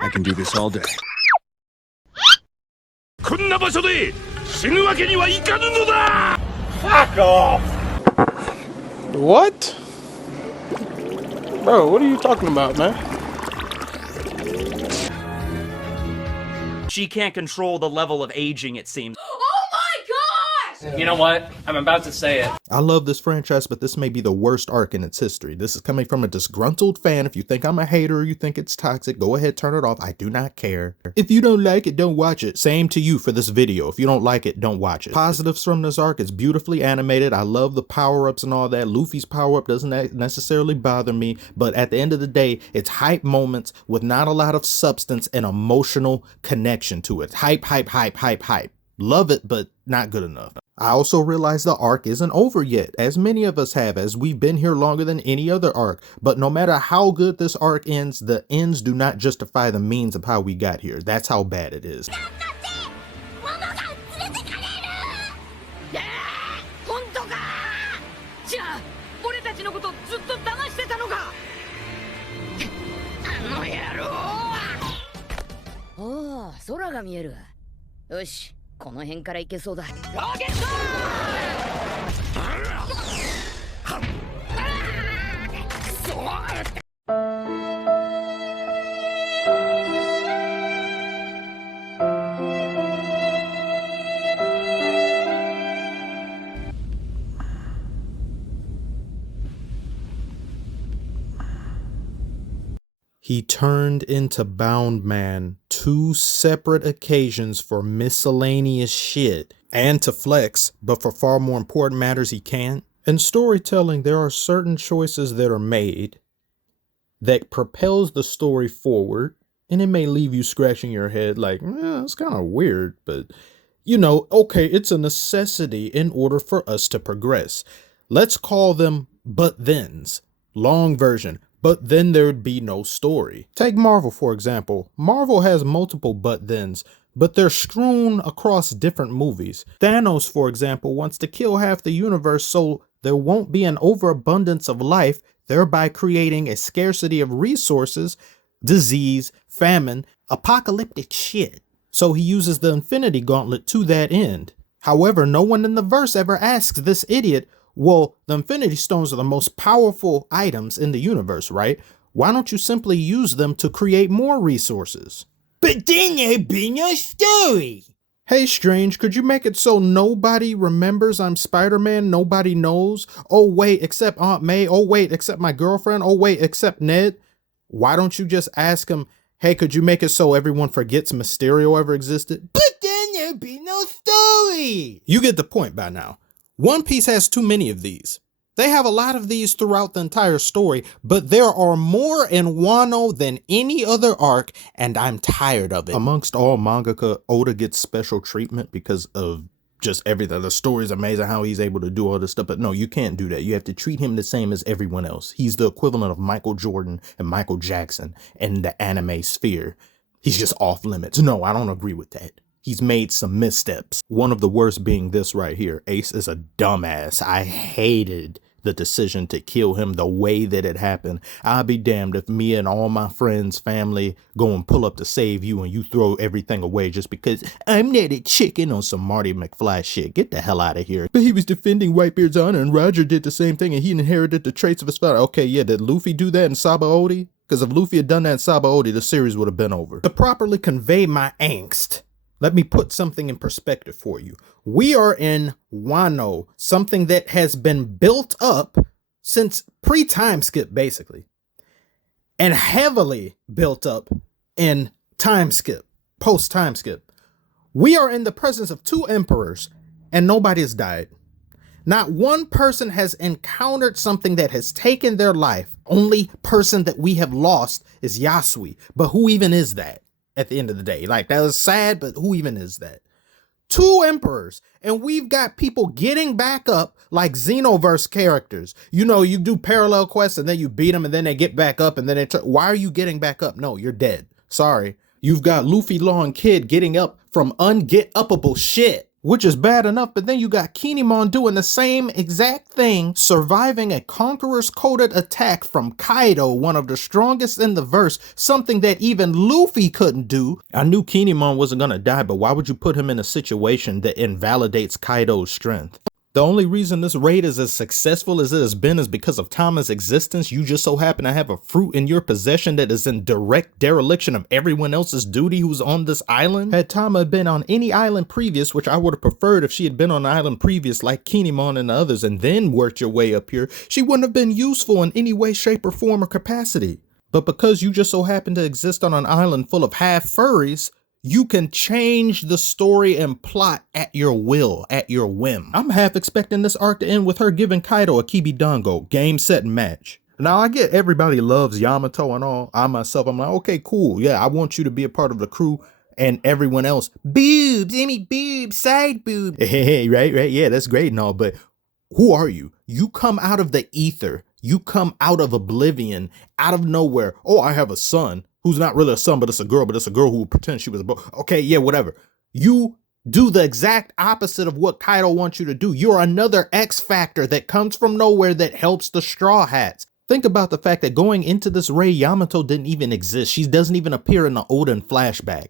I can do this all day. こんな場所で死ぬわけにはいかぬのだ! Fuck off! What? Bro, what are you talking about, man? She can't control the level of aging, it seems. You know what? I'm about to say it. I love this franchise, but this may be the worst arc in its history. This is coming from a disgruntled fan. If you think I'm a hater or you think it's toxic, go ahead, turn it off. I do not care. If you don't like it, don't watch it. Same to you for this video. If you don't like it, don't watch it. Positives from this arc, it's beautifully animated. I love the power-ups and all that. Luffy's power-up doesn't necessarily bother me, but at the end of the day, it's hype moments with not a lot of substance and emotional connection to it. Hype, hype, hype, hype, hype. Love it, but not good enough. I also realize the arc isn't over yet, as many of us have, as we've been here longer than any other arc. But no matter how good this arc ends, the ends do not justify the means of how we got here. That's how bad it is. Oh, 空が見える。よし。この辺から行けそうだ。ロケットHe turned into Bound Man 2 separate occasions for miscellaneous shit and to flex, but for far more important matters he can't. In storytelling, there are certain choices that are made that propels the story forward, and it may leave you scratching your head like, it's kind of weird, but you know, okay, it's a necessity in order for us to progress. Let's call them but-thens. Long version. But then there'd be no story. Take Marvel, for example. Marvel has multiple but-thens, but they're strewn across different movies. Thanos, for example, wants to kill half the universe so there won't be an overabundance of life, thereby creating a scarcity of resources, disease, famine, apocalyptic shit. So he uses the Infinity Gauntlet to that end. However, no one in the verse ever asks this idiot, well, the Infinity Stones are the most powerful items in the universe, right? Why don't you simply use them to create more resources? But then there'd be no story. Hey, Strange, could you make it so nobody remembers I'm Spider-Man? Nobody knows? Oh, wait, except Aunt May. Oh, wait, except my girlfriend. Oh, wait, except Ned. Why don't you just ask him, hey, could you make it so everyone forgets Mysterio ever existed? But then there'd be no story. You get the point by now. One Piece has too many of these. They have a lot of these throughout the entire story, but there are more in Wano than any other arc, and I'm tired of it. Amongst all mangaka, Oda gets special treatment because of just everything. The story's amazing how he's able to do all this stuff, but no, you can't do that. You have to treat him the same as everyone else. He's the equivalent of Michael Jordan and Michael Jackson in the anime sphere. He's just off limits. No, I don't agree with that. He's made some missteps. One of the worst being this right here. Ace is a dumbass. I hated the decision to kill him the way that it happened. I'll be damned if me and all my friends, family go and pull up to save you and you throw everything away just because I'm not a chicken on some Marty McFly shit. Get the hell out of here. But he was defending Whitebeard's honor and Roger did the same thing and he inherited the traits of his father. Okay, yeah, did Luffy do that in Sabaody? Because if Luffy had done that in Sabaody, the series would have been over. To properly convey my angst, let me put something in perspective for you. We are in Wano, something that has been built up since pre-time skip, basically, and heavily built up in time skip, post-time skip. We are in the presence of 2 emperors, and nobody has died. Not one person has encountered something that has taken their life. Only person that we have lost is Yasui, but who even is that? At the end of the day, like, that was sad, but who even is that? 2 emperors, and we've got people getting back up like Xenoverse characters. You know, you do parallel quests and then you beat them and then they get back up and then they why are you getting back up? No, you're dead. Sorry. You've got Luffy Law and Kid getting up from unget-upable shit. which is bad enough, but then you got Kinemon doing the same exact thing, surviving a Conqueror's coded attack from Kaido, one of the strongest in the verse, something that even Luffy couldn't do. I knew Kinemon wasn't gonna die, but why would you put him in a situation that invalidates Kaido's strength? The only reason this raid is as successful as it has been is because of Tama's existence. You just so happen to have a fruit in your possession that is in direct dereliction of everyone else's duty who's on this island. Had Tama been on any island previous, which I would have preferred if she had been on an island previous like Kinemon and the others and then worked your way up here, she wouldn't have been useful in any way, shape, or form or capacity. But because you just so happen to exist on an island full of half furries, you can change the story and plot at your will, at your whim. I'm half expecting this arc to end with her giving Kaido a Kibidango, game, set, and match. Now, I get everybody loves Yamato and all. I myself, I'm like, okay, cool. Yeah, I want you to be a part of the crew, and everyone else, boobs, Emmy boobs, side boobs. Hey, right, yeah, that's great and all, but who are you? You come out of the ether. You come out of oblivion, out of nowhere. Oh, I have a son. Who's not really a son, but it's a girl who will pretend she was a boy. Okay, yeah, whatever. You do the exact opposite of what Kaido wants you to do. You're another X factor that comes from nowhere that helps the Straw Hats. Think about the fact that going into this raid, Yamato didn't even exist. She doesn't even appear in the Oden flashback.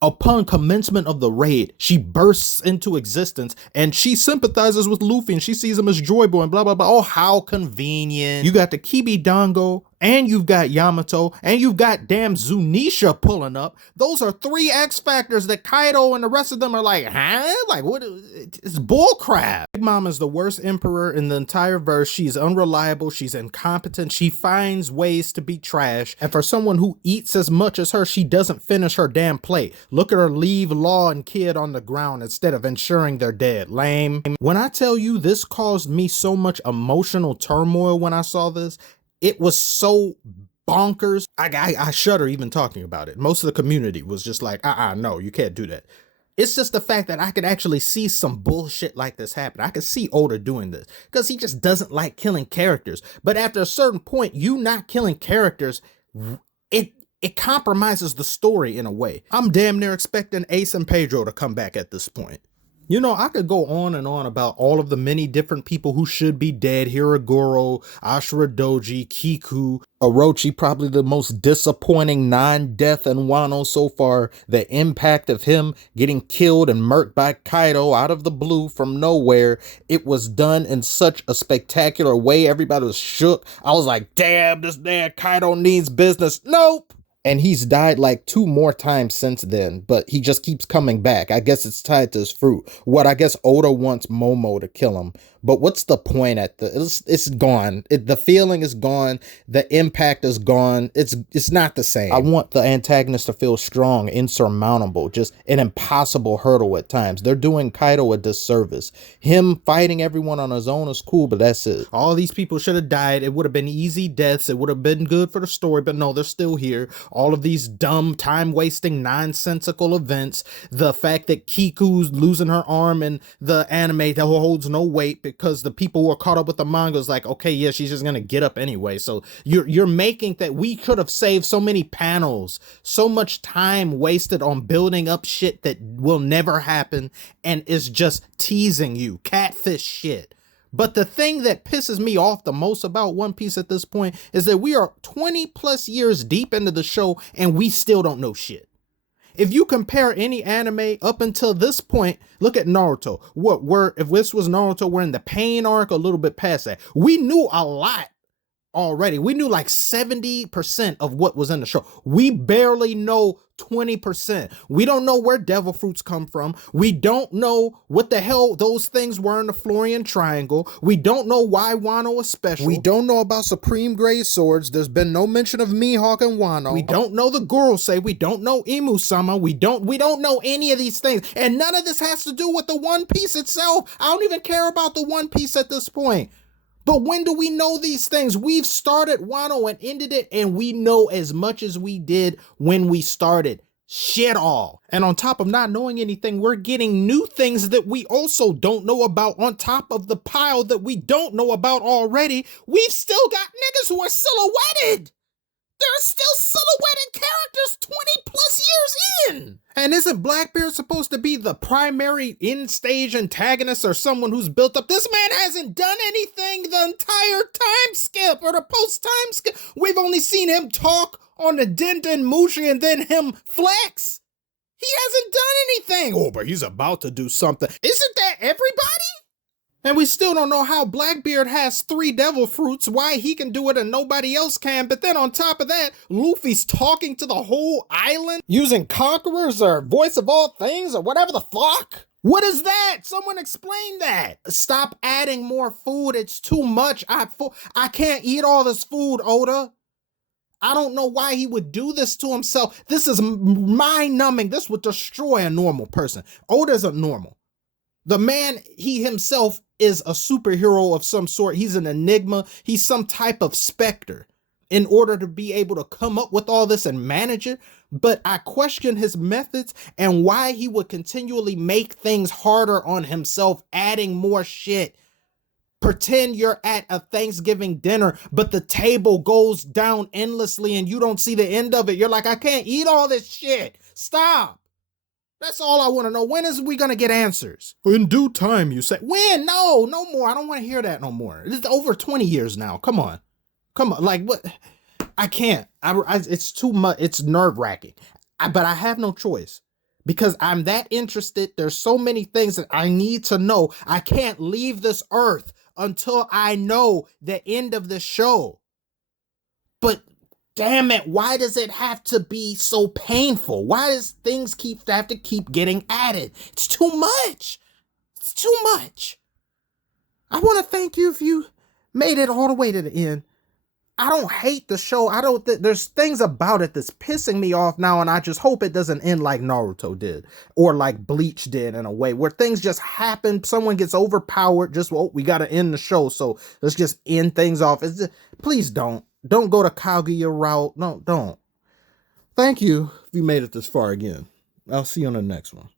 Upon commencement of the raid, she bursts into existence and she sympathizes with Luffy and she sees him as Joy Boy and blah, blah, blah. Oh, how convenient. You got the Kibidango and you've got Yamato and you've got damn Zunisha pulling up. Those are 3 X factors that Kaido and the rest of them are like, huh? Like, what? It's bullcrap. Big Mom is the worst emperor in the entire verse. She's unreliable. She's incompetent. She finds ways to be trash. And for someone who eats as much as her, she doesn't finish her damn plate. Look at her leave Law and Kid on the ground instead of ensuring they're dead. Lame. When I tell you this caused me so much emotional turmoil when I saw this, it was so bonkers. I shudder even talking about it. Most of the community was just like, no, you can't do that. It's just the fact that I could actually see some bullshit like this happen. I could see Oda doing this because he just doesn't like killing characters. But after a certain point, you not killing characters, it compromises the story in a way. I'm damn near expecting Ace and Pedro to come back at this point. You know, I could go on and on about all of the many different people who should be dead. Hiragoro, Ashura Doji, Kiku, Orochi, probably the most disappointing non-death in Wano so far. The impact of him getting killed and murked by Kaido out of the blue from nowhere. It was done in such a spectacular way. Everybody was shook. I was like, damn, this damn Kaido needs business. Nope. And he's died like 2 more times since then, but he just keeps coming back. I guess it's tied to his fruit. I guess Oda wants Momo to kill him. But what's the point it's gone. The feeling is gone. The impact is gone. It's not the same. I want the antagonist to feel strong, insurmountable, just an impossible hurdle at times. They're doing Kaido a disservice. Him fighting everyone on his own is cool, but that's it. All these people should have died. It would have been easy deaths. It would have been good for the story, but no, they're still here. All of these dumb, time-wasting, nonsensical events. The fact that Kiku's losing her arm in the anime that holds no weight because the people who are caught up with the manga is like, okay, yeah, she's just gonna get up anyway. So you're making that we could have saved so many panels, so much time wasted on building up shit that will never happen and is just teasing you. Catfish shit. But the thing that pisses me off the most about One Piece at this point is that we are 20 plus years deep into the show and we still don't know shit. If you compare any anime up until this point, look at Naruto. If this was Naruto, we're in the pain arc, a little bit past that. We knew a lot already. We knew like 70% of what was in the show. We barely know 20%. We don't know where devil fruits come from. We don't know what the hell those things were in the Florian Triangle. We don't know why Wano is special. We don't know about Supreme Grade Swords. There's been no mention of Mihawk and Wano. We don't know the Gorosei. We don't know Imu-sama. We don't know any of these things. And none of this has to do with the One Piece itself. I don't even care about the One Piece at this point. But when do we know these things? We've started Wano and ended it, and we know as much as we did when we started. Shit all. And on top of not knowing anything, we're getting new things that we also don't know about on top of the pile that we don't know about already. We've still got niggas who are silhouetted. They're still silhouetted characters 20 plus years in. And isn't Blackbeard supposed to be the primary in-stage antagonist or someone who's built up? This man hasn't done anything the entire time skip or the post-time skip. We've only seen him talk on the Denden Mushi and then him flex. He hasn't done anything. Oh, but he's about to do something. Isn't that everybody? And we still don't know how Blackbeard has 3 devil fruits, why he can do it and nobody else can. But then on top of that, Luffy's talking to the whole island using conquerors or voice of all things or whatever the fuck. What is that? Someone explain that. Stop adding more food. It's too much. I can't eat all this food, Oda. I don't know why he would do this to himself. This is mind-numbing. This would destroy a normal person. Oda isn't normal. The man, he himself is a superhero of some sort. He's an enigma. He's some type of specter in order to be able to come up with all this and manage it. But I question his methods and why he would continually make things harder on himself, adding more shit. Pretend you're at a Thanksgiving dinner, but the table goes down endlessly and you don't see the end of it. You're like, I can't eat all this shit. Stop. That's all I want to know. When is we going to get answers? In due time, you say. When? No more. I don't want to hear that no more. It's over 20 years now. Come on. Like, what? I can't. It's too much. It's nerve-wracking. But I have no choice. Because I'm that interested. There's so many things that I need to know. I can't leave this earth until I know the end of the show. But damn it, why does it have to be so painful? Why does things have to keep getting added? It's too much. It's too much. I want to thank you if you made it all the way to the end. I don't hate the show. There's things about it that's pissing me off now, and I just hope it doesn't end like Naruto did, or like Bleach did in a way, where things just happen, someone gets overpowered, we gotta end the show, so let's just end things off. Please don't go to Kaguya route. No, don't. Thank you if you made it this far again. I'll see you on the next one.